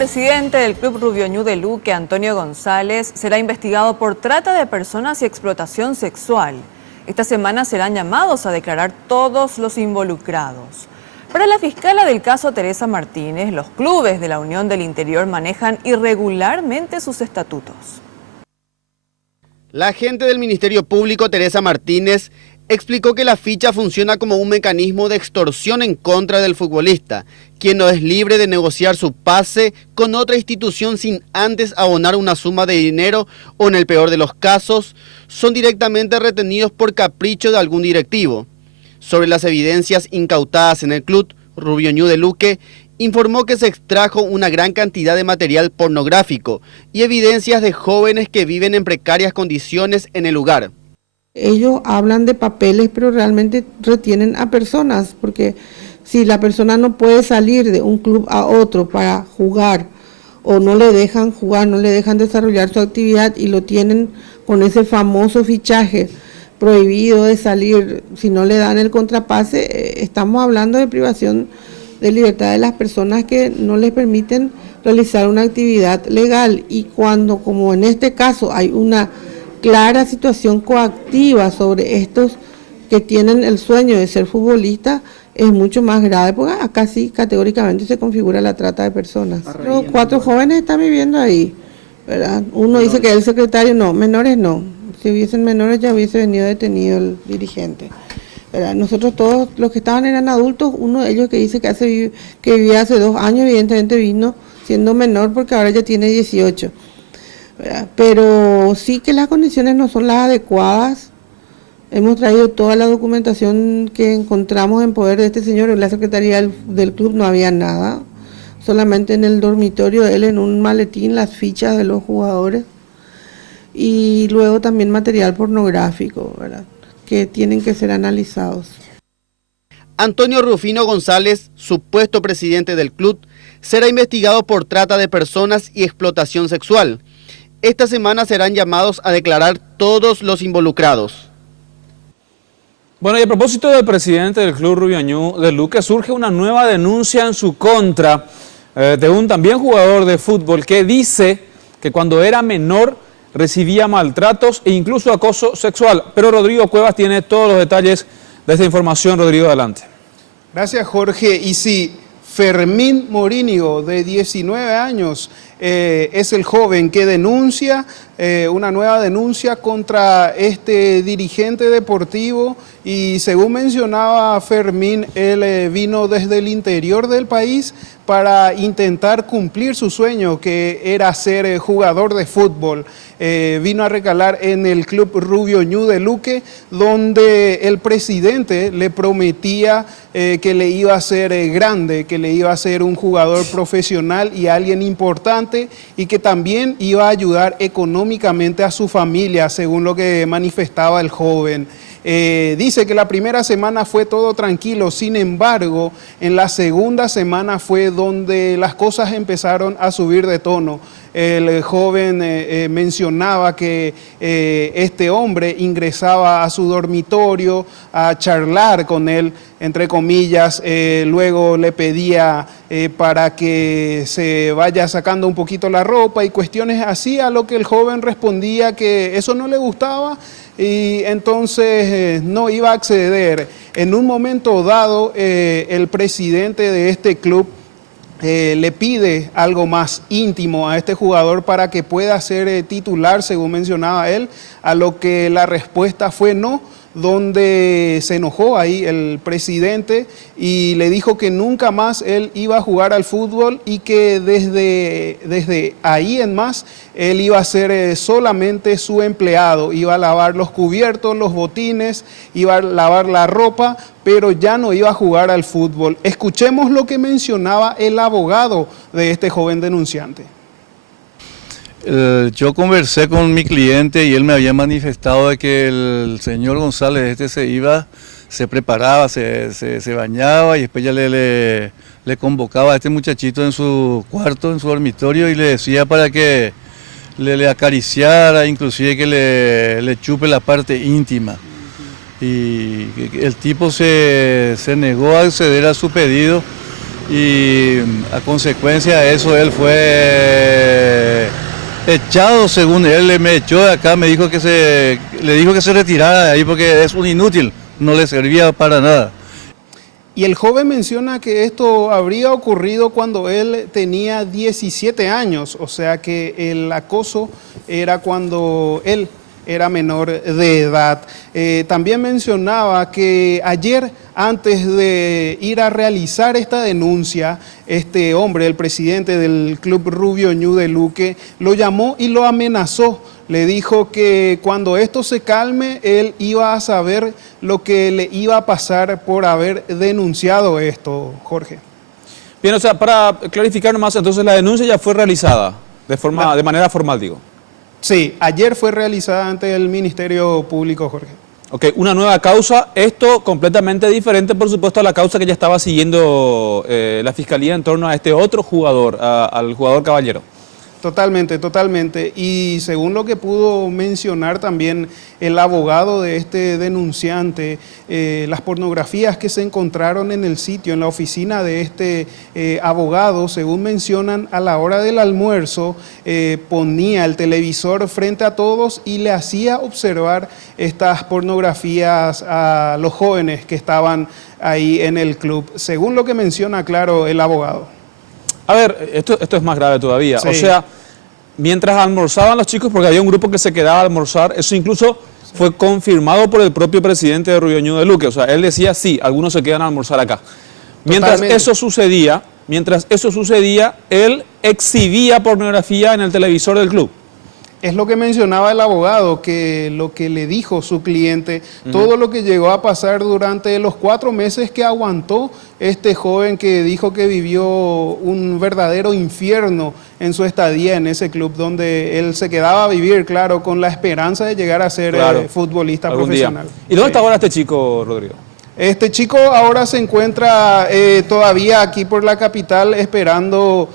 presidente del Club Rubio Ñu de Luque, Antonio González, será investigado por trata de personas y explotación sexual. Esta semana serán llamados a declarar todos los involucrados. Para la fiscala del caso Teresa Martínez, los clubes de la Unión del Interior manejan irregularmente sus estatutos. La agente del Ministerio Público, Teresa Martínez, explicó que la ficha funciona como un mecanismo de extorsión en contra del futbolista, quien no es libre de negociar su pase con otra institución sin antes abonar una suma de dinero o, en el peor de los casos, son directamente retenidos por capricho de algún directivo. Sobre las evidencias incautadas en el club Rubio Ñu de Luque, informó que se extrajo una gran cantidad de material pornográfico y evidencias de jóvenes que viven en precarias condiciones en el lugar. Ellos hablan de papeles, pero realmente retienen a personas, porque si la persona no puede salir de un club a otro para jugar, o no le dejan jugar, no le dejan desarrollar su actividad y lo tienen con ese famoso fichaje prohibido de salir, si no le dan el contrapase, estamos hablando de privación de libertad de las personas que no les permiten realizar una actividad legal. Y cuando, como en este caso, hay una clara situación coactiva sobre estos que tienen el sueño de ser futbolistas, es mucho más grave, porque acá sí categóricamente se configura la trata de personas. Los 4 jóvenes están viviendo ahí, ¿verdad? Uno dice que es el secretario, no, menores no. Si hubiesen menores ya hubiese venido detenido el dirigente, ¿verdad? Nosotros todos los que estaban eran adultos, uno de ellos que dice que vivía hace 2 años, evidentemente vino siendo menor porque ahora ya tiene 18. ¿Verdad? Pero sí que las condiciones no son las adecuadas. Hemos traído toda la documentación que encontramos en poder de este señor. En la secretaría del club no había nada, solamente en el dormitorio de él, en un maletín, las fichas de los jugadores y luego también material pornográfico, ¿verdad?, que tienen que ser analizados. Antonio Rufino González, supuesto presidente del club, será investigado por trata de personas y explotación sexual. Esta semana serán llamados a declarar todos los involucrados. Bueno, y a propósito del presidente del Club Rubio Ñu de Luque, surge una nueva denuncia en su contra de un también jugador de fútbol que dice que cuando era menor recibía maltratos e incluso acoso sexual. Pero Rodrigo Cuevas tiene todos los detalles de esta información. Rodrigo, adelante. Gracias, Jorge. Y sí, Fermín Morínigo, de 19 años, es el joven que denuncia, una nueva denuncia contra este dirigente deportivo, y según mencionaba Fermín, él vino desde el interior del país para intentar cumplir su sueño, que era ser jugador de fútbol. Vino a recalar en el Club Rubio Ñu de Luque, donde el presidente le prometía que le iba a hacer grande, que le iba a ser un jugador profesional y alguien importante, y que también iba a ayudar económicamente a su familia, según lo que manifestaba el joven. Dice que la primera semana fue todo tranquilo, sin embargo, en la segunda semana fue donde las cosas empezaron a subir de tono. El joven mencionaba que este hombre ingresaba a su dormitorio a charlar con él, entre comillas, luego le pedía para que se vaya sacando un poquito la ropa y cuestiones así, a lo que el joven respondía que eso no le gustaba y entonces no iba a acceder. En un momento dado, el presidente de este club le pide algo más íntimo a este jugador para que pueda ser titular, según mencionaba él, a lo que la respuesta fue no, donde se enojó ahí el presidente y le dijo que nunca más él iba a jugar al fútbol y que desde ahí en más él iba a ser solamente su empleado, iba a lavar los cubiertos, los botines, iba a lavar la ropa, pero ya no iba a jugar al fútbol. Escuchemos lo que mencionaba el abogado de este joven denunciante. Yo conversé con mi cliente y él me había manifestado de que el señor González se preparaba, se bañaba y después ya le convocaba a este muchachito en su cuarto, en su dormitorio, y le decía para que le acariciara, inclusive que le chupe la parte íntima. Y el tipo se negó a acceder a su pedido y a consecuencia de eso él fue echado, según él me echó de acá, le dijo que se retirara de ahí porque es un inútil, no le servía para nada. Y el joven menciona que esto habría ocurrido cuando él tenía 17 años, o sea que el acoso era cuando él era menor de edad. También mencionaba que ayer, antes de ir a realizar esta denuncia, este hombre, el presidente del Club Rubio Ñu de Luque, lo llamó y lo amenazó. Le dijo que cuando esto se calme, él iba a saber lo que le iba a pasar por haber denunciado esto, Jorge. Bien, o sea, para clarificar nomás, entonces la denuncia ya fue realizada de manera formal, digo. Sí, ayer fue realizada ante el Ministerio Público, Jorge. Ok, una nueva causa, esto completamente diferente, por supuesto, a la causa que ya estaba siguiendo la Fiscalía en torno a este otro jugador, al jugador Caballero. Totalmente, totalmente. Y según lo que pudo mencionar también el abogado de este denunciante, las pornografías que se encontraron en el sitio, en la oficina de este abogado, según mencionan, a la hora del almuerzo ponía el televisor frente a todos y le hacía observar estas pornografías a los jóvenes que estaban ahí en el club, según lo que menciona, claro, el abogado. A ver, esto es más grave todavía. Sí. O sea, mientras almorzaban los chicos, porque había un grupo que se quedaba a almorzar, eso incluso fue confirmado por el propio presidente de Rubio Ñu de Luque. O sea, él decía, sí, algunos se quedan a almorzar acá. Mientras eso sucedía, él exhibía pornografía en el televisor del club. Es lo que mencionaba el abogado, que lo que le dijo su cliente, todo lo que llegó a pasar durante los 4 meses que aguantó este joven que dijo que vivió un verdadero infierno en su estadía en ese club donde él se quedaba a vivir, claro, con la esperanza de llegar a ser futbolista profesional. Día. ¿Y dónde está ahora este chico, Rodrigo? Este chico ahora se encuentra todavía aquí por la capital esperando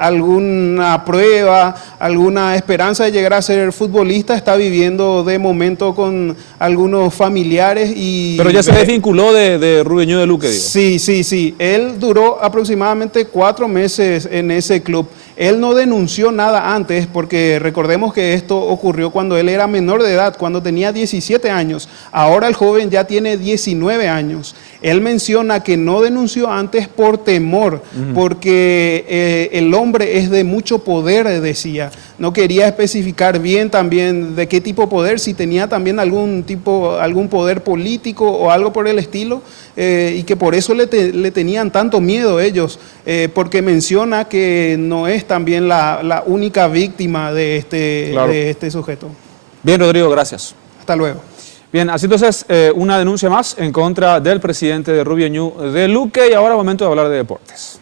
alguna prueba, alguna esperanza de llegar a ser futbolista. Está viviendo de momento con algunos familiares y... Pero ya se desvinculó de Rubio Ñu de Luque, digo. Sí. Él duró aproximadamente 4 meses en ese club. Él no denunció nada antes porque recordemos que esto ocurrió cuando él era menor de edad, cuando tenía 17 años. Ahora el joven ya tiene 19 años. Él menciona que no denunció antes por temor, porque el hombre es de mucho poder, decía. No quería especificar bien también de qué tipo de poder, si tenía también algún poder político o algo por el estilo, y que por eso le tenían tanto miedo ellos, porque menciona que no es también la única víctima de este sujeto. Bien, Rodrigo, gracias. Hasta luego. Bien, así entonces una denuncia más en contra del presidente de Rubio Ñu de Luque y ahora momento de hablar de deportes.